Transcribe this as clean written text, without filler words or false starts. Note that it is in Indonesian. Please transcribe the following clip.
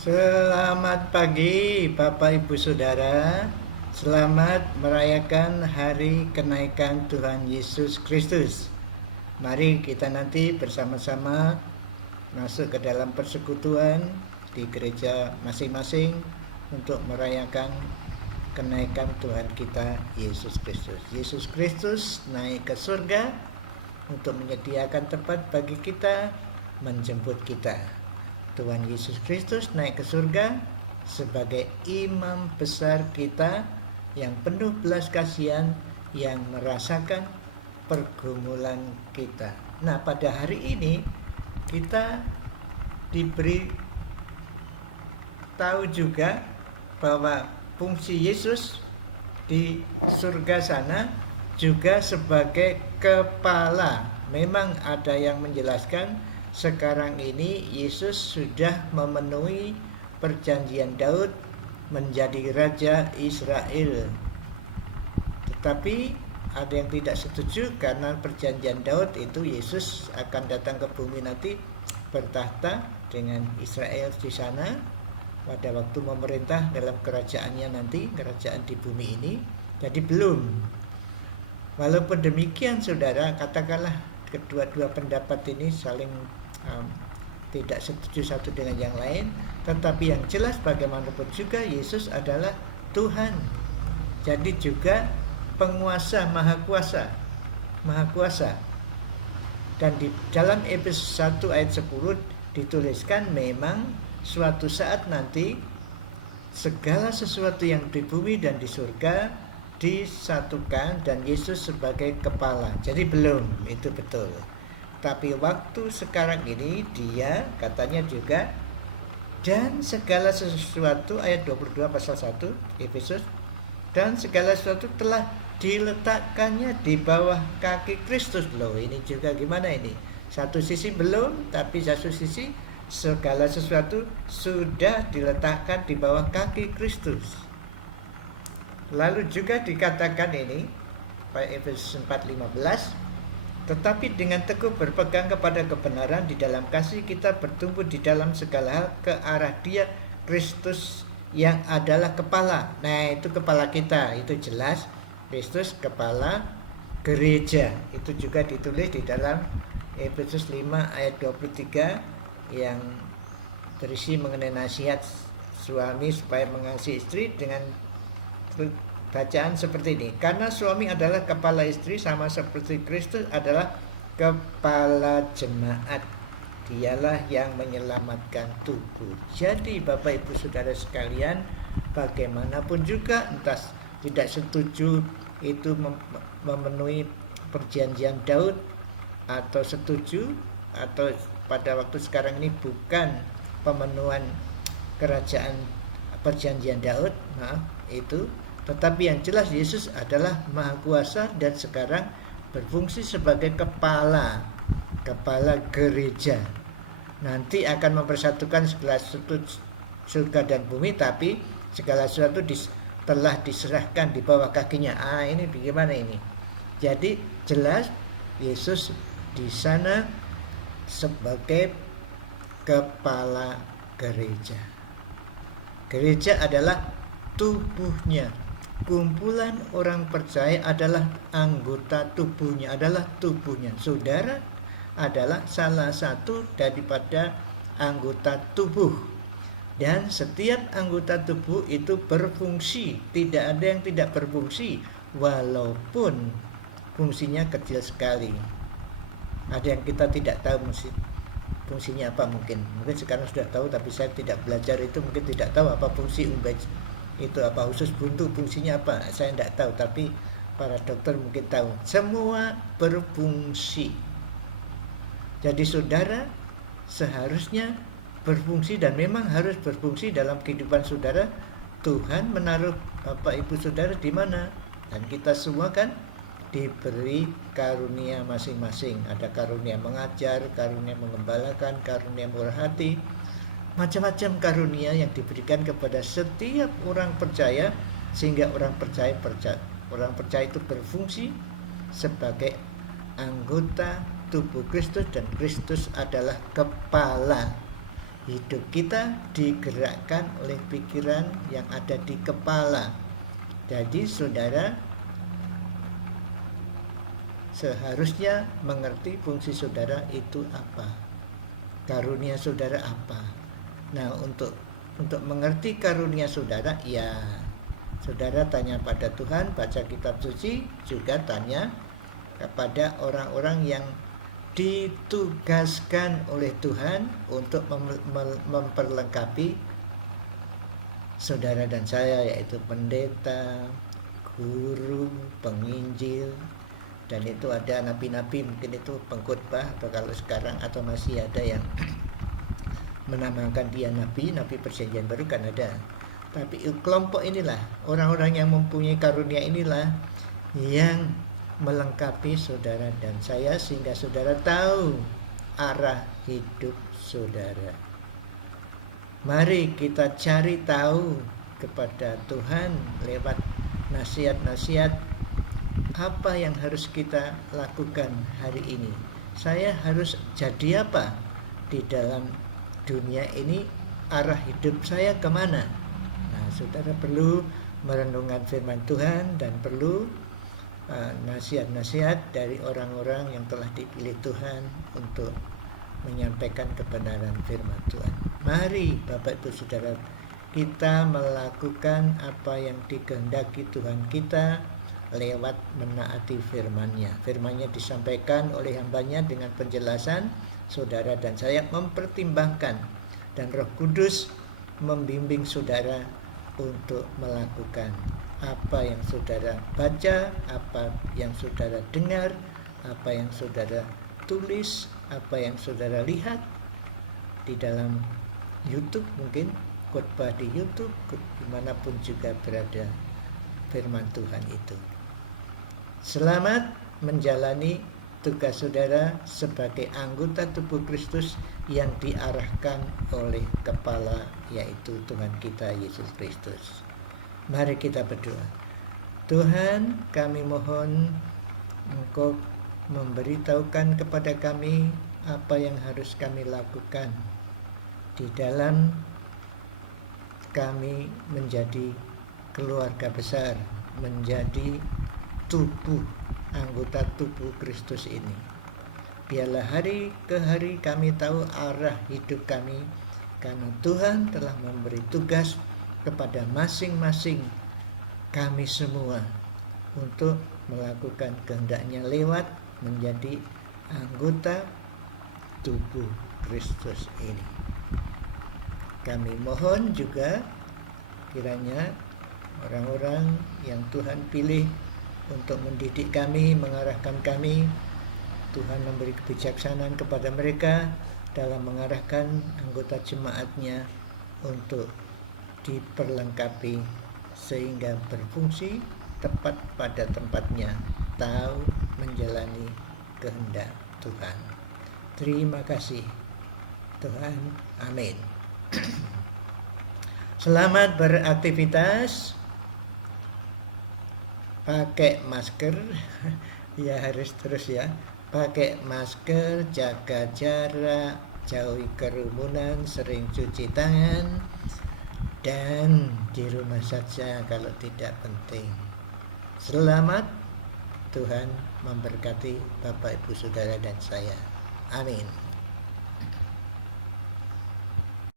Selamat pagi Bapak Ibu Saudara. Selamat merayakan hari kenaikan Tuhan Yesus Kristus. Mari kita nanti bersama-sama masuk ke dalam persekutuan di gereja masing-masing untuk merayakan kenaikan Tuhan kita Yesus Kristus. Yesus Kristus naik ke surga untuk menyediakan tempat bagi kita, menjemput kita. Tuhan Yesus Kristus naik ke surga sebagai imam besar kita yang penuh belas kasihan, yang merasakan pergumulan kita. Nah, pada hari ini kita diberi tahu juga bahwa fungsi Yesus di surga sana juga sebagai kepala. Memang ada yang menjelaskan sekarang ini Yesus sudah memenuhi perjanjian Daud menjadi Raja Israel. Tetapi ada yang tidak setuju karena perjanjian Daud itu Yesus akan datang ke bumi nanti bertahta dengan Israel di sana pada waktu memerintah dalam kerajaannya nanti, kerajaan di bumi ini. Jadi belum. Walaupun demikian saudara, katakanlah kedua-dua pendapat ini saling tidak setuju satu dengan yang lain, tetapi yang jelas bagaimanapun juga Yesus adalah Tuhan. Jadi juga penguasa, maha kuasa. Dan di dalam Efesus 1 ayat 10 dituliskan memang suatu saat nanti segala sesuatu yang di bumi dan di surga disatukan dan Yesus sebagai kepala. Jadi belum, itu betul. Tapi waktu sekarang ini dia katanya juga dan segala sesuatu, ayat 22 pasal 1 Efesus, dan segala sesuatu telah diletakkannya di bawah kaki Kristus. Loh, ini juga gimana ini? Satu sisi belum, tapi satu sisi segala sesuatu sudah diletakkan di bawah kaki Kristus. Lalu juga dikatakan ini pada Efesus 4:15, tetapi dengan teguh berpegang kepada kebenaran di dalam kasih kita bertumbuh di dalam segala hal ke arah Dia Kristus yang adalah kepala. Nah, itu kepala kita, itu jelas Kristus kepala gereja. Itu juga ditulis di dalam Efesus 5 ayat 23 yang berisi mengenai nasihat suami supaya mengasihi istri dengan bacaan seperti ini. Karena suami adalah kepala istri sama seperti Kristus adalah kepala jemaat. Dialah yang menyelamatkan tubuh. Jadi Bapak Ibu Saudara sekalian, bagaimanapun juga entah tidak setuju itu memenuhi perjanjian Daud atau setuju atau pada waktu sekarang ini bukan pemenuhan kerajaan perjanjian Daud, itu. Tetapi yang jelas Yesus adalah maha kuasa dan sekarang berfungsi sebagai kepala gereja. Nanti akan mempersatukan segala sesuatu surga dan bumi, tapi segala sesuatu telah diserahkan di bawah kakinya. Ini bagaimana ini? Jadi jelas Yesus di sana sebagai kepala gereja. Gereja adalah tubuhnya. Kumpulan orang percaya adalah anggota tubuhnya, Saudara adalah salah satu daripada anggota tubuh. Dan setiap anggota tubuh itu berfungsi. Tidak ada yang tidak berfungsi, walaupun fungsinya kecil sekali. Ada yang kita tidak tahu fungsinya apa, mungkin sekarang sudah tahu, tapi saya tidak belajar itu, mungkin tidak tahu apa fungsi itu, apa usus buntu fungsinya apa, saya tidak tahu, tapi para dokter mungkin tahu. Semua berfungsi. Jadi saudara seharusnya berfungsi dan memang harus berfungsi dalam kehidupan saudara. Tuhan menaruh Bapak Ibu Saudara di mana, dan kita semua kan diberi karunia masing-masing. Ada karunia mengajar, karunia mengembalakan, karunia murah hati, macam-macam karunia yang diberikan kepada setiap orang percaya, sehingga orang percaya itu berfungsi sebagai anggota tubuh Kristus, dan Kristus adalah kepala. hidup kita digerakkan oleh pikiran yang ada di kepala. Jadi saudara seharusnya mengerti fungsi saudara itu apa, karunia saudara apa. Nah, untuk mengerti karunia saudara, ya saudara tanya pada Tuhan, baca kitab suci, juga tanya kepada orang-orang yang ditugaskan oleh Tuhan untuk memperlengkapi saudara dan saya, yaitu pendeta, guru, penginjil, dan itu ada nabi-nabi, mungkin itu pengkhotbah, atau kalau sekarang atau masih ada yang menamakan dia nabi perjanjian baru kan ada. Tapi kelompok inilah, orang-orang yang mempunyai karunia inilah yang melengkapi saudara dan saya, sehingga saudara tahu arah hidup saudara. Mari kita cari tahu kepada Tuhan lewat nasihat-nasihat apa yang harus kita lakukan hari ini. Saya harus jadi apa di dalam dunia ini, arah hidup saya kemana. Nah, saudara perlu merenungkan firman Tuhan dan perlu nasihat-nasihat dari orang-orang yang telah dipilih Tuhan untuk menyampaikan kebenaran firman Tuhan. Mari Bapak Ibu Saudara, kita melakukan apa yang dikehendaki Tuhan kita lewat menaati firman-Nya. Firman-Nya disampaikan oleh hamba-Nya dengan penjelasan, saudara dan saya mempertimbangkan, dan Roh Kudus membimbing saudara untuk melakukan apa yang saudara baca, apa yang saudara dengar, apa yang saudara tulis, apa yang saudara lihat di dalam YouTube, mungkin khotbah di YouTube, dimanapun juga berada firman Tuhan itu. Selamat menjalani tugas saudara sebagai anggota tubuh Kristus yang diarahkan oleh kepala, yaitu Tuhan kita Yesus Kristus. Mari kita berdoa. Tuhan, kami mohon Engkau memberitahukan kepada kami apa yang harus kami lakukan di dalam kami menjadi keluarga besar, menjadi tubuh, anggota tubuh Kristus ini. Biarlah hari ke hari kami tahu arah hidup kami, karena Tuhan telah memberi tugas kepada masing-masing kami semua untuk melakukan kehendak-Nya lewat menjadi anggota tubuh Kristus ini. Kami mohon juga kiranya orang-orang yang Tuhan pilih untuk mendidik kami, mengarahkan kami, Tuhan memberi kebijaksanaan kepada mereka dalam mengarahkan anggota jemaat-Nya untuk diperlengkapi sehingga berfungsi tepat pada tempatnya, tahu menjalani kehendak Tuhan. Terima kasih Tuhan. Amin. Selamat beraktivitas. Pakai masker ya, harus terus ya. Pakai masker, jaga jarak, jauhi kerumunan, sering cuci tangan, dan di rumah saja kalau tidak penting. Selamat, Tuhan memberkati Bapak Ibu Saudara dan saya. Amin.